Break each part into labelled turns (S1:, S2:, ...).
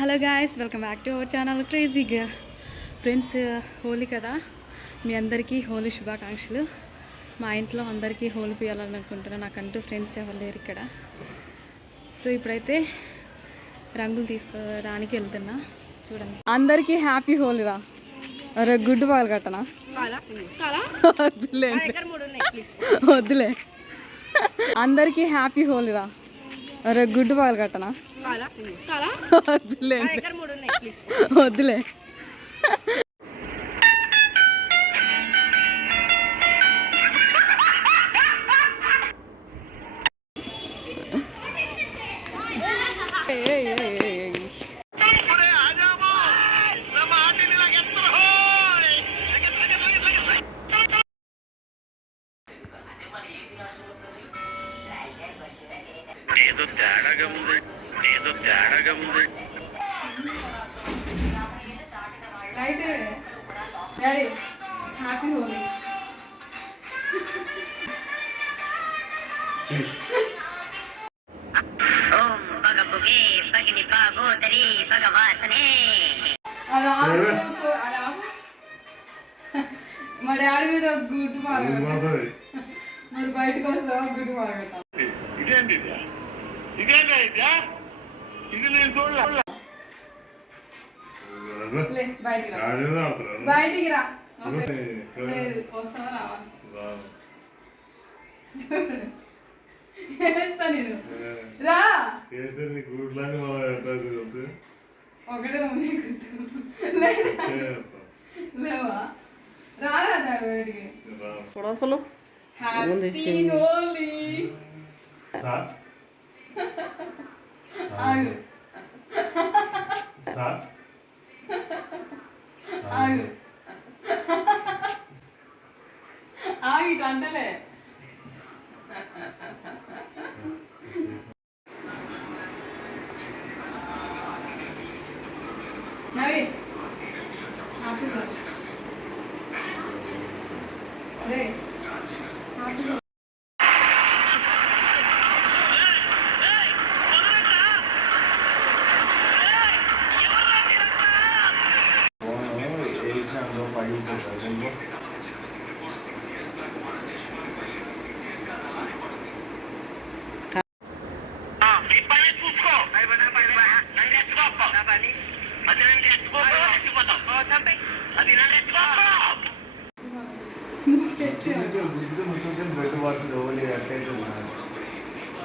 S1: Hello guys welcome back to our channel crazy girl friends Holi కదా? మీ అందరికీ హోలీ శుభాకాంక్షలు. మా ఇంట్లో అందరికీ హోలీ పియాలని అనుకుంటున్నాను నాకంటూ ఫ్రెండ్స్ ఎవరు లేరు ఇక్కడ. సో ఇప్పుడైతే రంగులు తీసుకోవడానికి వెళ్తున్నా. చూడండి. అందరికీ హ్యాపీ హోలీ రా. అరే గుడ్డు పగలు కట్టనా? వద్దులే. వద్దులే. అందరికీ హ్యాపీ హోలీ రా. అరే గుడ్డు పగలు కట్టనా? వద్దులే. వద్దులే.
S2: ఏదో తేడాగా ఉంది. ఏదో తేడాగా ఉంది.
S1: రైట్ డాడీ హ్యాపీ హోలీ
S3: ఓం భగభుగే భగిని భాగోదరి భగవాసనే
S1: అలా సో అలా మా డాడీ మీద ఒక గుడ్డు పారగట్ట. మరి బయటకు వస్తావా గుడ్డు పారగట్ట
S2: ఇదేంటి ఇది? ఇదేంటి ఇది?
S1: ఒకటే ఉంది గుడ్డు లేదు లేవా రారా డాడీ బయటికి
S4: ఇప్పుడు అసలు
S1: హ్యాపీ హోలీ
S5: సార్
S1: ఆగు
S5: సార్
S1: ఆగు ఆగు ఇటు అంటలే నవీ హ్యాపీ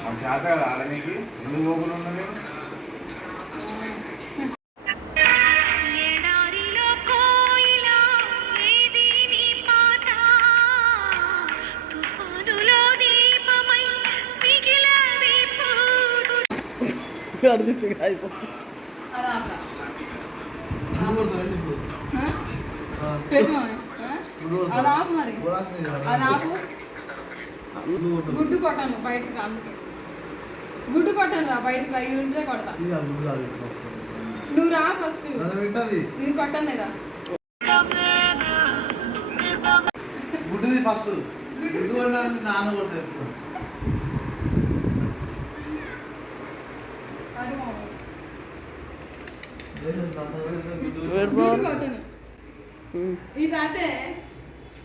S6: మాకు చేత కదా ఆడనికి ఎందుకు పోకుండా ఉన్నా నేను
S3: ఎడారిలో కోయిలా ఏది నీ పాట తుఫానులో దీపమై మిగిలాది పూడు
S4: అడిగి అయిపోతుంది
S1: గుడ్డు కొట్టాను బయటకు అందుకే. గుడ్డు కొట్టాను రా బయటకు రా ఇది ఉంటే కొడతా. నువ్వు రా ఫస్ట్. నేను కొట్టాను లేదా
S6: గుడ్డుది ఫస్ట్. గుడ్డు కొట్టడానికి నాన్న కూడా తెచ్చు
S1: అది మామ.
S4: వేడి
S1: గుడ్డు కొట్టాను. ఇది అంటే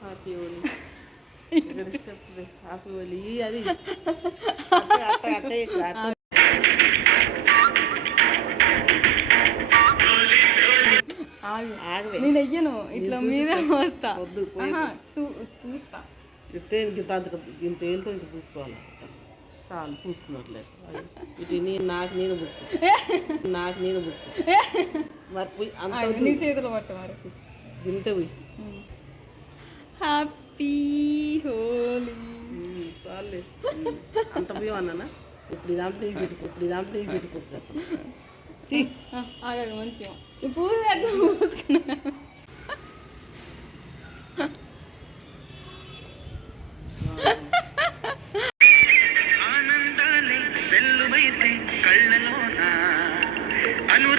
S4: హ్యాపీ ఇక్కడికి చెప్తుంది హ్యాపీ హోలీ అది
S1: నేను వెయ్యను ఇట్లా మీద. వస్తా
S4: వద్దు, పోయి.
S1: ఆహా, తూ- పూస్తా
S4: చెప్తే ఇంత ఇంత ఏళ్ళతో ఇంక పూసుకోవాలి చాలు పూసుకున్నట్లేదు ఇటు నేను నాకు నేను పూసుకో నాకు నేను పూసుకో మరి అంత
S1: చేతిలో పట్టు మరి
S4: ఇంత పోయి
S1: హ్యాపీ హోలీ
S4: ఉమ్, అంత పోయి అన్నానా ఇప్పుడు ఇదంతా తీసి పెట్టుకో ఇప్పుడు ఇదంతా తీసి పెట్టుకొస్తా తీ.
S1: ఆగదు మంచిగా. పూజ ఎట్లా పూసుకున్నా
S7: ఆనందాలే వెల్లువైతే కళ్ళలోన? అను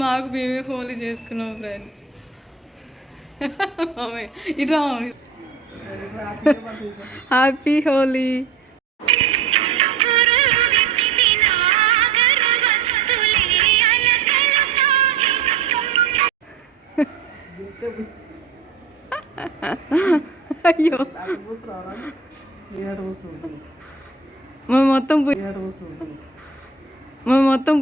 S1: మాకు మేమే హోలీ చేసుకున్నాం ఫ్రెండ్స్ ఇట్లా హ్యాపీ హోలీ అయ్యో. మేము మొత్తం మేము మొత్తం